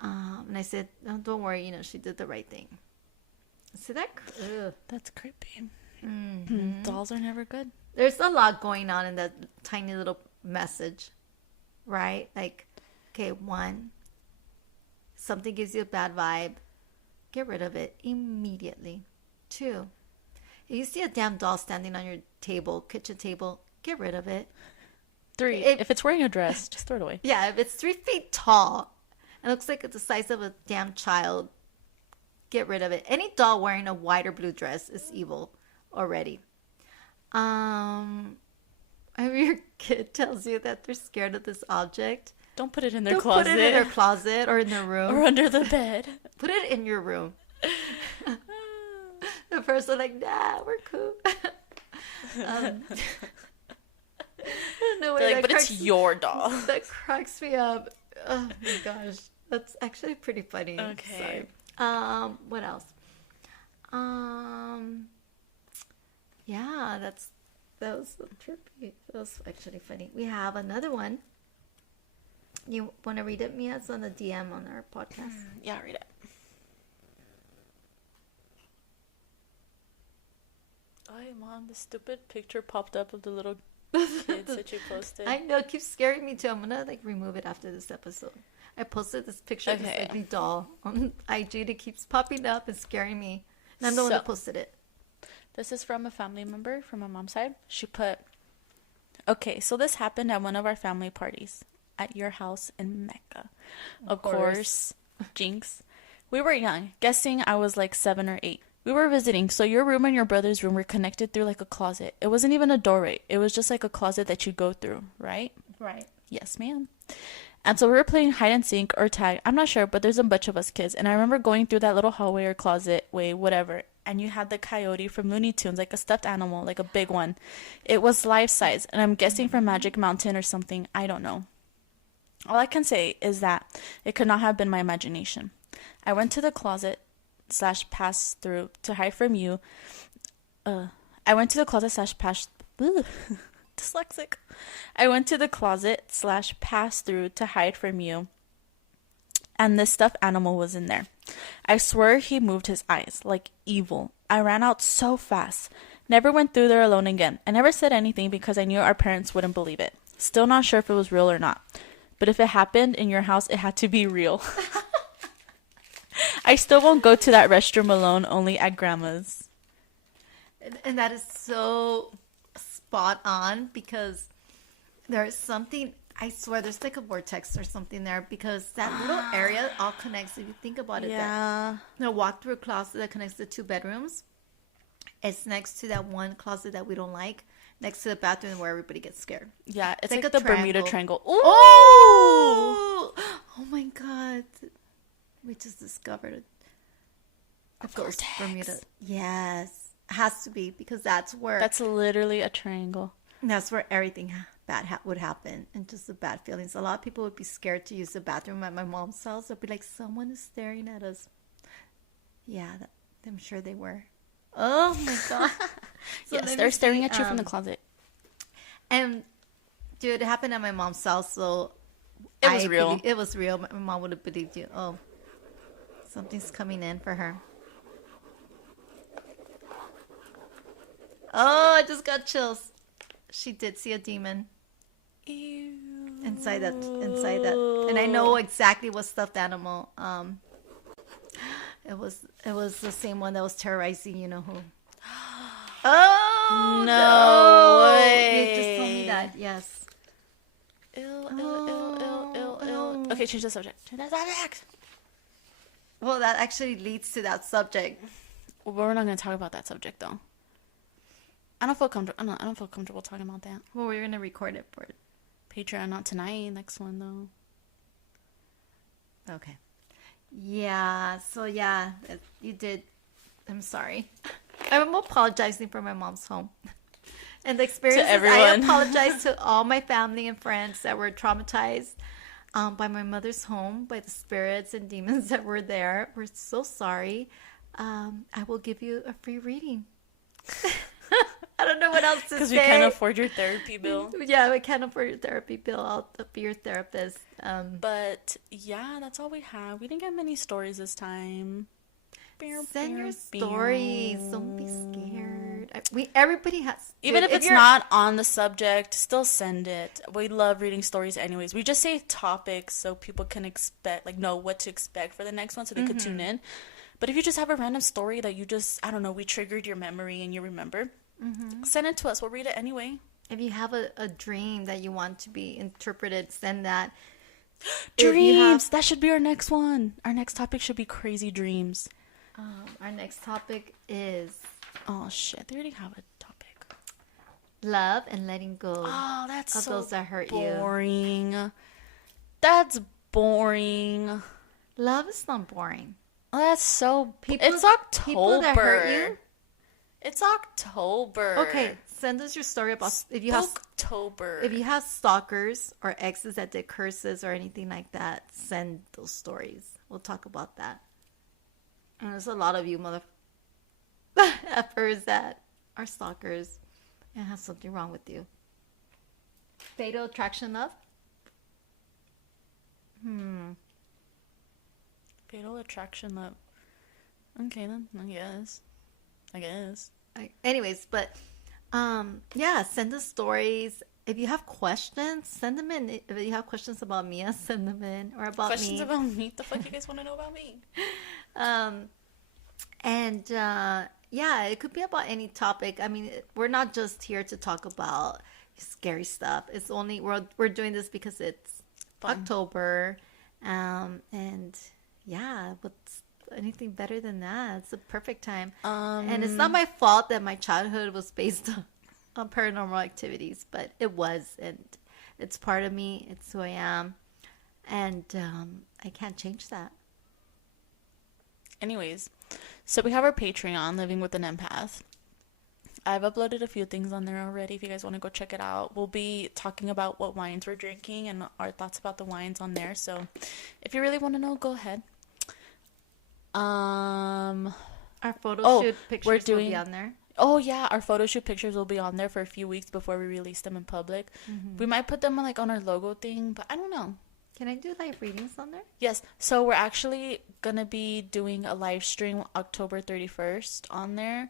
And I said, oh, don't worry, she did the right thing. So that's creepy. Mm-hmm. Dolls are never good. There's a lot going on in that tiny little message, right? Like, okay, 1, something gives you a bad vibe, get rid of it immediately. 2, if you see a damn doll standing on your table, kitchen table, get rid of it. 3, if it's wearing a dress, just throw it away. Yeah, if it's 3 feet tall and looks like it's the size of a damn child, get rid of it. Any doll wearing a white or blue dress is evil already. If your kid tells you that they're scared of this object, don't put it in their closet. Put it in their closet or in their room. Or under the bed. Put it in your room. at first I'm like, nah, we're cool. No way, like, but it's your doll. That cracks me up. Oh my gosh, that's actually pretty funny. Okay. Sorry. What else? Yeah, that was so trippy. That was actually funny. We have another one. You want to read it, Mia? It's on the DM on our podcast. Yeah, read it. Oh, Mom, the stupid picture popped up of the little kids that you posted. I know, it keeps scaring me too. I'm gonna remove it after this episode. I posted this picture of this ugly doll on IG. It keeps popping up and scaring me. And I'm the one that posted it. This is from a family member from my mom's side. She put, okay, so this happened at one of our family parties at your house in Mecca. Of course. Jinx. We were young, guessing I was like 7 or 8. We were visiting, so your room and your brother's room were connected through like a closet. It wasn't even a doorway. It was just like a closet that you go through, right? Right. Yes, ma'am. And so we were playing hide and seek or tag. I'm not sure, but there's a bunch of us kids. And I remember going through that little hallway or closet way, whatever. And you had the coyote from Looney Tunes, like a stuffed animal, like a big one. It was life size, and I'm guessing from Magic Mountain or something. I don't know. All I can say is that it could not have been my imagination. I went to the closet / pass through to hide from you. I went to the closet / pass. Dyslexic. I went to the closet / pass through to hide from you. And this stuffed animal was in there. I swear he moved his eyes, like evil. I ran out so fast. Never went through there alone again. I never said anything because I knew our parents wouldn't believe it. Still not sure if it was real or not. But if it happened in your house, it had to be real. I still won't go to that restroom alone, only at grandma's. And that is so spot on because there's something, I swear, there's like a vortex or something there because that little area all connects. If you think about it, yeah. The walk-through closet that connects the 2 bedrooms, it's next to that one closet that we don't like, next to the bathroom where everybody gets scared. Yeah, it's like the Bermuda Triangle. Ooh! Oh my God. We just discovered a ghost Bermuda. Yes. Has to be because that's literally a triangle. That's where everything bad would happen and just the bad feelings. A lot of people would be scared to use the bathroom at my mom's house. They'd be like, someone is staring at us. Yeah, I'm sure they were. Oh my God. So yes, they're staring at you from the closet. And dude, it happened at my mom's house, so it was real. It was real. My mom would have believed you. Oh, something's coming in for her. Oh, I just got chills. She did see a demon. Ew. Inside that. And I know exactly what stuffed animal. It was the same one that was terrorizing you know who. Oh no way. You just told me that. Yes. Ill. Okay, change the subject. Well, that actually leads to that subject. Well, we're not going to talk about that subject though. I don't feel comfortable. I don't feel comfortable talking about that. Well, we're gonna record it for Patreon, not tonight. Next one though. Okay. Yeah. So yeah, you did. I'm sorry. I'm apologizing for my mom's home and the experience. To everyone. I apologize to all my family and friends that were traumatized by my mother's home, by the spirits and demons that were there. We're so sorry. I will give you a free reading. I don't know what else to say. Because we can't afford your therapy bill. Yeah, we can't afford your therapy bill. I'll be your therapist. But yeah, that's all we have. We didn't get many stories this time. Send your stories. Don't be scared. Everybody has. Even if it's not on the subject, still send it. We love reading stories anyways. We just say topics so people can know what to expect for the next one so they could tune in. But if you just have a random story that you just, I don't know, we triggered your memory and you remember, send it to us. We'll read it anyway. If you have a dream that you want to be interpreted, send that. Dreams! That should be our next one. Our next topic should be crazy dreams. Our next topic is... Oh, shit. They already have a topic. Love and letting go. Oh, that's of so those that hurt boring. You. That's boring. Love is not boring. Oh, that's so... It's October. People that hurt you, It's October. Okay, send us your story about Spooktober. if you have stalkers or exes that did curses or anything like that. Send those stories. We'll talk about that. And there's a lot of you mother effers that are stalkers and have something wrong with you. Fatal attraction love? Fatal attraction love. Okay then, I guess. Anyways, but yeah, send us stories. If you have questions, send them in. If you have questions about Mia, send them in. Or about Questions me. about me? The fuck you guys want to know about me? And yeah, it could be about any topic. I mean, we're not just here to talk about scary stuff. It's only we're doing this because it's Fun. October, and yeah, what's anything better than that? It's a perfect time. And it's not my fault that my childhood was based on paranormal activities, but it was, and it's part of me. It's who I am, and I can't change that. Anyways, so we have our Patreon, Living with an Empath. I've uploaded a few things on there already if you guys want to go check it out. We'll be talking about what wines we're drinking and our thoughts about the wines on there. So if you really want to know, go ahead. Our photo shoot pictures will be on there. Oh yeah, our photo shoot pictures will be on there for a few weeks before we release them in public. We might put them like on our logo thing, but I don't know. Can I do live readings on there? Yes. So we're actually going to be doing a live stream October 31st on there.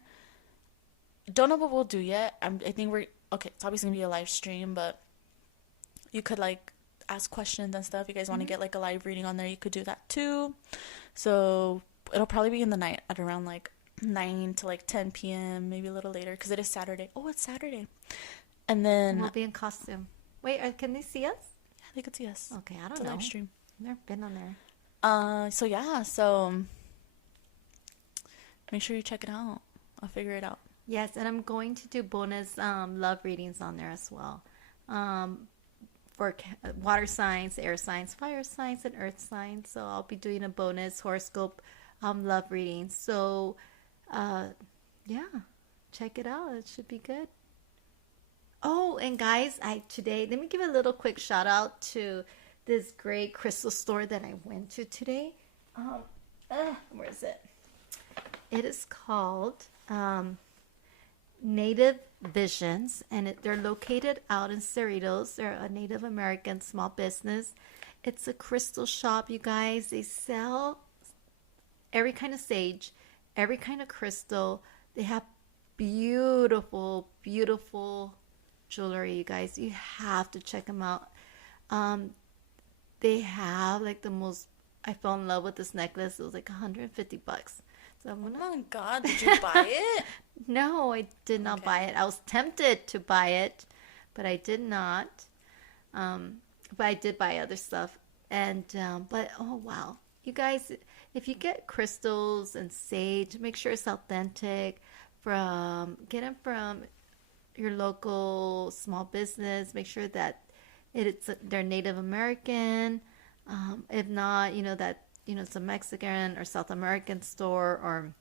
Don't know what we'll do yet. I think okay, it's obviously going to be a live stream, but you could like ask questions and stuff. You guys want to get like a live reading on there, you could do that too. So it'll probably be in the night at around like 9 to like 10 p.m., maybe a little later because it is Saturday. Oh, it's Saturday. And then we'll be in costume. Wait, can they see us? They could see us. Okay, I don't it's know. A live stream. I've never been on there. So yeah, so make sure you check it out. I'll figure it out. Yes, and I'm going to do bonus love readings on there as well. For water signs, air signs, fire signs, and earth signs. So I'll be doing a bonus horoscope love reading. So yeah, check it out. It should be good. Oh, and guys, today, let me give a little quick shout out to this great crystal store that I went to today. Where is it? It is called Native Visions, and they're located out in Cerritos. They're a Native American small business. It's a crystal shop, you guys. They sell every kind of sage, every kind of crystal. They have beautiful, beautiful jewelry, you guys. You have to check them out. They have like the most, I fell in love with this necklace. It was like $150. So Oh my god, did you buy it? No, I did not buy it. I was tempted to buy it, but I did not. But I did buy other stuff. And but oh wow, you guys, if you get crystals and sage, make sure it's authentic. Get them from your local small business. Make sure that they're Native American. If not, it's a Mexican or South American store or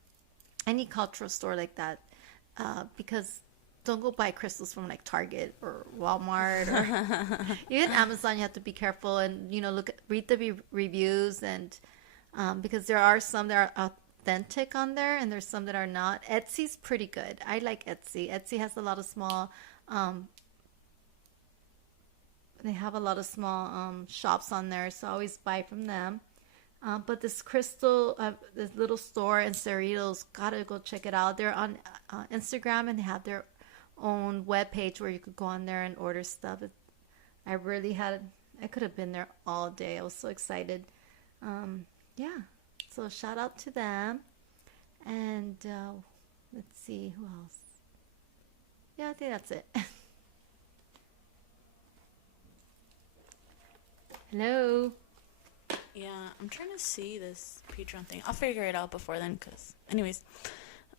any cultural store like that. Because don't go buy crystals from like Target or Walmart or even Amazon. You have to be careful and read the reviews, and because there are some that are authentic on there and there's some that are not. Etsy's pretty good. I like Etsy. Etsy has a lot of small they have a lot of small shops on there, so I always buy from them. But this crystal, this little store in Cerritos, gotta go check it out. They're on Instagram and they have their own webpage where you could go on there and order stuff. I could have been there all day. I was so excited. Yeah, so shout out to them. And let's see, who else? Yeah, I think that's it. Hello. Yeah, I'm trying to see this Patreon thing. I'll figure it out before then, anyways.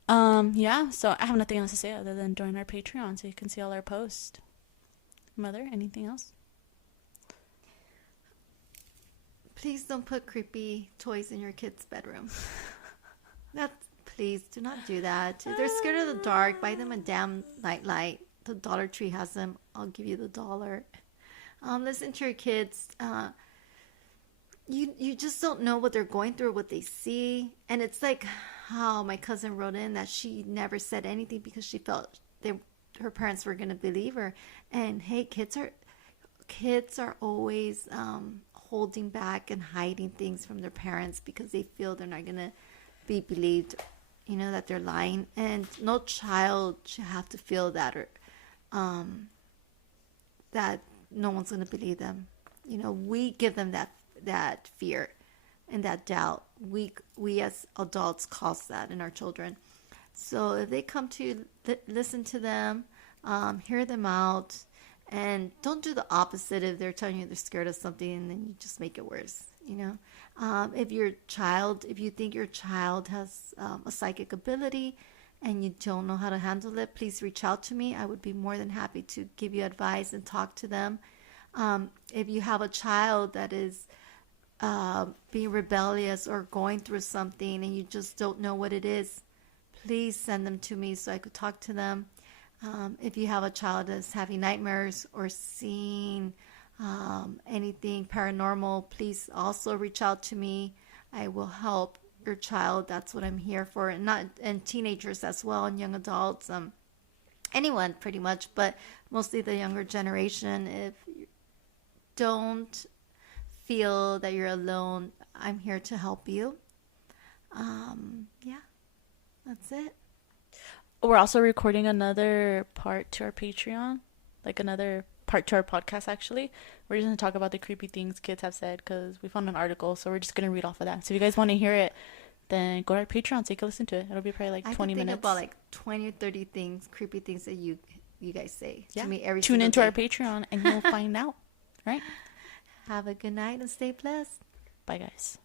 Yeah, so I have nothing else to say other than join our Patreon so you can see all our posts. Mother, anything else? Please don't put creepy toys in your kid's bedroom. please do not do that. If they're scared of the dark, buy them a damn night light. The Dollar Tree has them. I'll give you the $1. Listen to your kids. You just don't know what they're going through, what they see. And it's like how my cousin wrote in that she never said anything because she felt her parents were going to believe her. And hey, kids are always holding back and hiding things from their parents because they feel they're not going to be believed, that they're lying. And no child should have to feel that, or that no one's going to believe them. We give them that fear and that doubt. We as adults cause that in our children. So if they come to you, listen to them, hear them out, and don't do the opposite. If they're telling you they're scared of something, and then you just make it worse. If you think your child has a psychic ability and you don't know how to handle it, please reach out to me. I would be more than happy to give you advice and talk to them. If you have a child that is being rebellious or going through something and you just don't know what it is, please send them to me so I could talk to them. If you have a child that's having nightmares or seeing anything paranormal, please also reach out to me. I will help your child. That's what I'm here for. And teenagers as well, and young adults, anyone pretty much, but mostly the younger generation. If you don't feel that you're alone, I'm here to help you. Yeah, that's it. We're also recording another part to our Patreon, like another part to our podcast, actually. We're just going to talk about the creepy things kids have said because we found an article, so we're just going to read off of that. So if you guys want to hear it, then go to our Patreon so you can listen to it. It'll be probably like 20 minutes. I think about like 20 or 30 creepy things that you guys say to me every Tune into day. Our Patreon and you'll find out, right? Have a good night and stay blessed. Bye, guys.